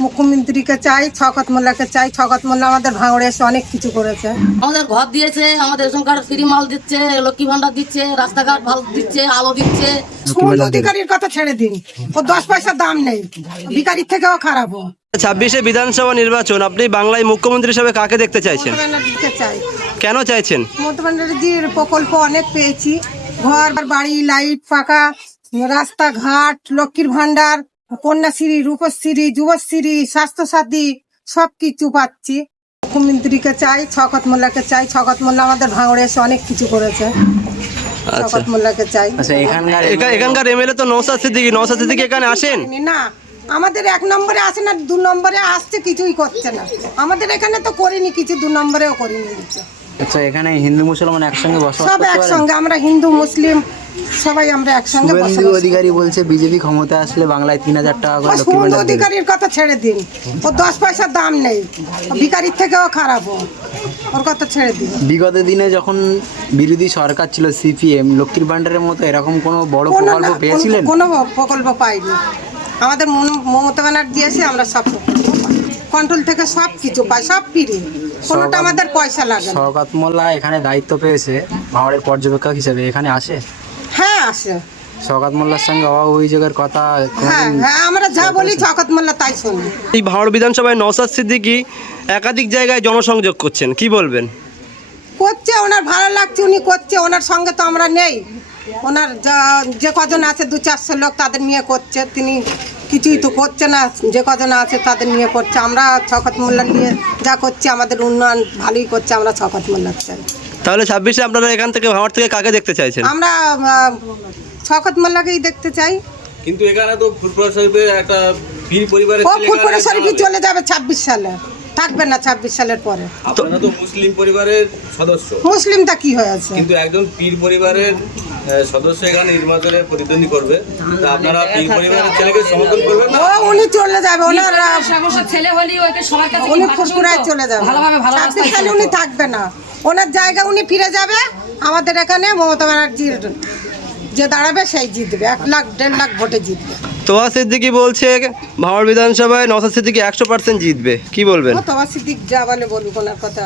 মুখ্যমন্ত্রীকে চাই, শওকত মোল্লাকে চাই। শওকত মোল্লা আমাদের ভাঙড়ে এসে অনেক কিছু করেছে। আমাদের ঘর দিয়েছে, আমাদের রেশন কার্ড ফ্রি মাল দিচ্ছে, লক্ষ্মী ভান্ডার দিচ্ছে, রাস্তাঘাট ভালো দিচ্ছে, আলো দিচ্ছে। শুধু অধিকারীর কথা ছেড়ে দিন, ও 10 পয়সার দাম নেই, ভিখারির থেকেও খারাপ। 26শে বিধানসভা নির্বাচন, আপনি বাংলায় মুখ্যমন্ত্রী হিসেবে কাকে দেখতে চাইছেন? মমতা ব্যানার্জিকে চাই। কেন চাইছেন? মমতা ব্যানার্জির প্রকল্প অনেক পেয়েছি, ঘর বাড়ি, লাইট, পাকা রাস্তাঘাট, লক্ষ্মীর ভান্ডার, কন্যাশ্রী, রূপশ্রী, যুবশ্রী, স্বাস্থ্যসাথী সবকিছু পাচ্ছি। মুখ্যমন্ত্রীকে চাই, শওকত মোল্লাকে চাই। শওকত মোল্লা আমাদের ভাঙড়ে এসে অনেক কিছু করেছে। শওকত মোল্লাকে চাই। এখানকার এমএলএ তো নওশাদ সিদ্দিকী। নওশাদ সিদ্দিকী এখানে আসেন না, আমাদের 1 নম্বরে আসে না, 2 নম্বরে আসছে, কিছুই করছে না। আমাদের এখানে তো করিনি কিছু, 2 নম্বরেও করিনি কিছু। আচ্ছা, এখানে হিন্দু মুসলমান একসঙ্গে বসবাস সব করতে পারে? একসঙ্গে, আমরা হিন্দু মুসলিম সবাই আমরা একসঙ্গে শুভেন্দু বসবাস করি। অধিকারী বলছে বিজেপি ক্ষমতা আসলে বাংলায় 3000 টাকা করে লক্ষ্মী শুভেন্দু ভান্ডার দেবে। অধিকারীর কথা ছেড়ে দিন, ও 10 পয়সার দাম নেই, ও ভিখারির থেকেও খারাপ, ওর কথা ছেড়ে দিন। বিগত দিনে যখন বিরোধী সরকার ছিল সিপিএম, লক্ষ্মীর ভান্ডারের মতো এরকম কোনো বড় কোনো প্রকল্প পেয়েছিলেন? কোনো প্রকল্প পাইনি। আমাদের মমতা ব্যানার্জি এসে আমরা সব প্রকল্প পাই, কন্ট্রোল থেকে সব কিছু পাই, সব ফ্রি, কোনোটা আমাদের পয়সা লাগে না। শওকত মোল্লা এখানে দায়িত্ব পেয়েছে ভাঙড়ের পর্যবেক্ষক হিসেবে, এখানে আসে? হ্যাঁ আসে। শওকত মোল্লার সঙ্গে অভিযোগের কথা হ্যাঁ হ্যাঁ, আমরা যা বলি শওকত মোল্লা তাই শুনি। এই ভাঙড় বিধানসভায় নওশাদ সিদ্দিকী একাধিক জায়গায় জনসংযোগ করছেন, কি বলবেন? করছে, ওনার ভালো লাগছে, উনি করছে, ওনার সঙ্গে তো আমরা নেই। ওনার যে কজন আছে 200-400 লোক, তাদের নিয়ে করছে, তিনি কিছুই তো করছে না। যে কজন আছে তাদের নিয়ে করছে। আমরা শওকত মোল্লা নিয়ে যা করছি, আমাদের উন্নয়ন ভালোই করছে, আমরা শওকত মোল্লার চাই। তাহলে 26শে আপনারা এখান থেকে ভাঙড় থেকে কাকে দেখতে চাইছেন? আমরা শওকত মোল্লাকেই দেখতে চাই। কিন্তু এখানে তো ফুরফুরা শরীফের একটা পীর পরিবারের ও ছেলে ফুরফুরা এখানে শরীফই জানাবে। চলে যাবে 26 সালে, থাকবে না 26 সালের পরে। আপনারা তো মুসলিম পরিবারের সদস্য, মুসলিমটা কি হয়েছে? কিন্তু একজন পীর পরিবারের সদস্য এখানে নির্বাচনে প্রতিদ্বন্দ্বী করবে, তা আপনারা পীর পরিবারের ছেলেকে সমর্থন করবেন না? ও উনি চলে যাবে, ওনার ছেলে হলেই ওকে সবার কাছে উনি ফুরফুরায় চলে যাবে, ভালোভাবে ভালো 26 সালে উনি থাকবে না, ওনার জায়গা উনি ফিরে যাবে। আমাদের এখানে মমতা ব্যানার্জির যে দাঁড়াবে সেই জিতবে, 1 লাখ 1.5 লাখ ভোটে জিতবে। তোয়া সিদ্দিকী বলছে ভাঙড় বিধানসভায় নওশাদ সিদ্দিকী 100% জিতবে, কি বলবেন? ও তোমার সিদ্দিক যা বলে বলুক, ওনার কথা।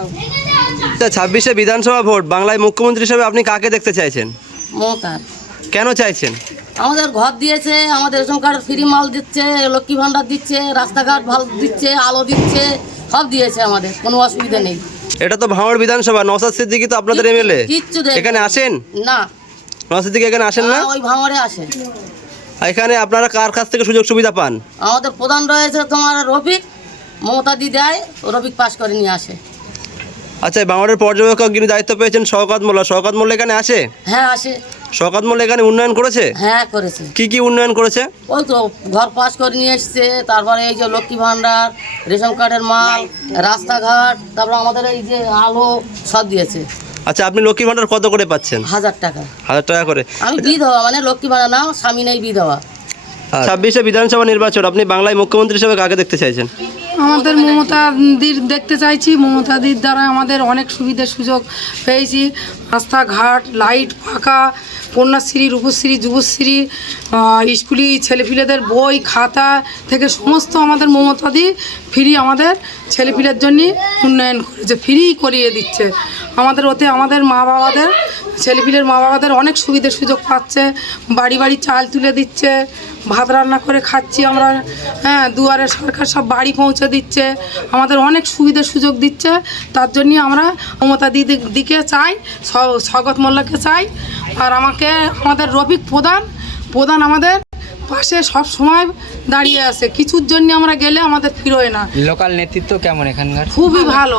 26শে বিধানসভা ভোট, বাংলায় মুখ্যমন্ত্রী হিসেবে আপনি কাকে দেখতে চাইছেন? মমতা কেন চাইছেন? আমাদের ঘর দিয়েছে, আমাদের রেশন কার্ড ফ্রি মাল দিচ্ছে, লক্ষ্মী ভান্ডার দিচ্ছে, রাস্তাঘাট ভালো দিচ্ছে, আলো দিচ্ছে, সব দিয়েছে, আমাদের কোনো অসুবিধা নেই। এটা তো ভাঙড় বিধানসভা, নওশাদ সিদ্দিকী তো আপনাদের এমএলএ। কিচ্ছু দেয় এখানে আসেন? না, নওশাদ সিদ্দিকী এখানে আসেন না? ওই ভাঙড়ে আসে। এখানে আপনারা কার কাছ থেকে সুযোগ সুবিধা পান? আমাদের প্রধান রয়েছে তোমার রফিক, মমতা দি দেয়, রফিক পাস করে নিয়ে আসে। আচ্ছা, ভাঙড়ের পর্যবেক্ষক যিনি দায়িত্ব পেয়েছেন শওকত মোল্লা, শওকত মোল্লা এখানে আসে? হ্যাঁ আসে। শওকত মোল্লা এখানে উন্নয়ন করেছে? হ্যাঁ করেছে। কি কি উন্নয়ন করেছে? ওই তো ঘর পাস করে নিয়ে এসছে, তারপরে এই যে লক্ষ্মী ভান্ডার, রেশন কার্ডের মাল, রাস্তাঘাট, তারপর আমাদের এই যে আলো সব দিয়েছে। আচ্ছা, আপনি লক্ষ্মী ভান্ডার কত করে পাচ্ছেন? 1000 টাকা। 1000 টাকা করে। আমি বিধবা, মানে লক্ষ্মী ভান্ডার না, স্বামী নেই, বিধবা। 26শে বিধানসভা নির্বাচন, আপনি বাংলায় মুখ্যমন্ত্রী হিসেবে কাকে দেখতে চাইছেন? আমাদের মমতাদির দেখতে চাইছি। মমতাদির দ্বারা আমাদের অনেক সুবিধা সুযোগ পেয়েছি, রাস্তাঘাট, লাইট, পাকা, কন্যাশ্রী, রূপশ্রী, যুবশ্রী, স্কুলি ছেলেপিলেদের বই খাতা থেকে সমস্ত আমাদের মমতাদি ফ্রি আমাদের ছেলেপিলের জন্য উন্নয়ন করেছে, ফ্রি করিয়ে দিচ্ছে আমাদের। ওতে আমাদের মা বাবাদের, ছেলেপিলের মা বাবাদের অনেক সুবিধা সুযোগ পাচ্ছে, বাড়ি বাড়ি চাল তুলে দিচ্ছে, ভাত রান্না করে খাচ্ছি আমরা। হ্যাঁ, দুয়ারে সরকার সব বাড়ি পৌঁছে দিচ্ছে, আমাদের অনেক সুবিধা সুযোগ দিচ্ছে। তার জন্যই আমরা মমতা দিকে চাই, শওকত মোল্লাকে চাই। আর আমাদের রফিক প্রধান আমাদের পাশে সব সময় দাঁড়িয়ে আছে, কিছুর জন্য আমরা গেলে আমাদের ফিরোয় না। লোকাল নেতৃত্ব কেমন এখানকার? খুবই ভালো।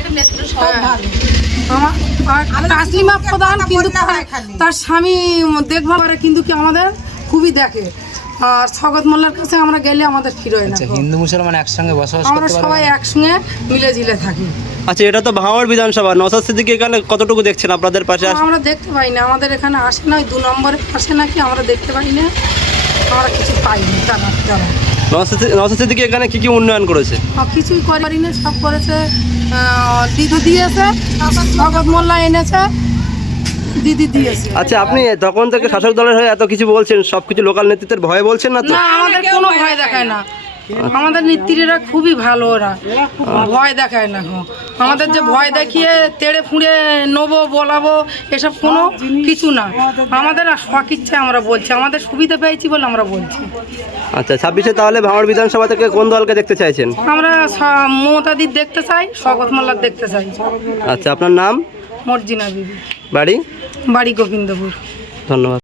তাসলিমা প্রধান কিন্তু তার স্বামী দেখভাল করে, কিন্তু কি আমাদের খুবই দেখে। আর শওকত মোল্লার কাছে আমরা গেলে আমাদের ফিরোয় না। হিন্দু মুসলমান একসঙ্গে বসবাস আমরা করতে সবাই পারবে? একসঙ্গে মিলে ঝিলে থাকি। আচ্ছা, এটা তো ভাঙড় বিধানসভা, নওশাদ সিদ্দিকী এখানে কতটুকু দেখছেন আপনাদের পাশে? আমরা দেখতে পাই না, আমাদের এখানে আসে না, ওই 2 নম্বরে আসে নাকি, আমরা দেখতে পাই না, আমরা কিছু পাইনি। তারা নওশাদ সিদ্দিকী এখানে কি কি উন্নয়ন করেছে? কিছুই করি না, সব করেছে দিদি দিয়েছে, শওকত মোল্লা এনেছে, দিদি দিয়েছে। আচ্ছা, আপনি তখন থেকে শাসক দলের হয়ে এত কিছু বলছেন, সবকিছু লোকাল নেতৃত্বের ভয়ে বলছেন না তো? না, আমাদের কোনো ভয় দেখায় না, আমাদের নেত্রীরা খুবই ভালো, ওরা ভয় দেখায় না গো। আমাদের যে ভয় দেখিয়ে তেড়ে ফুঁড়ে নেবো বলাবো এসব কোনো কিছু না, আমাদের শখ ইচ্ছে আমরা বলছি, আমাদের সুবিধা পেয়েছি বলে আমরা বলছি। আচ্ছা 26-এ তাহলে ভাঙড় বিধানসভা থেকে কোন দলকে দেখতে চাইছেন? আমরা মমতাদির দেখতে চাই, শওকত মোল্লার দেখতে চাই। আচ্ছা, আপনার নাম? মর্জিনা বিবি, বাড়ি? বাড়ি গোবিন্দপুর। ধন্যবাদ।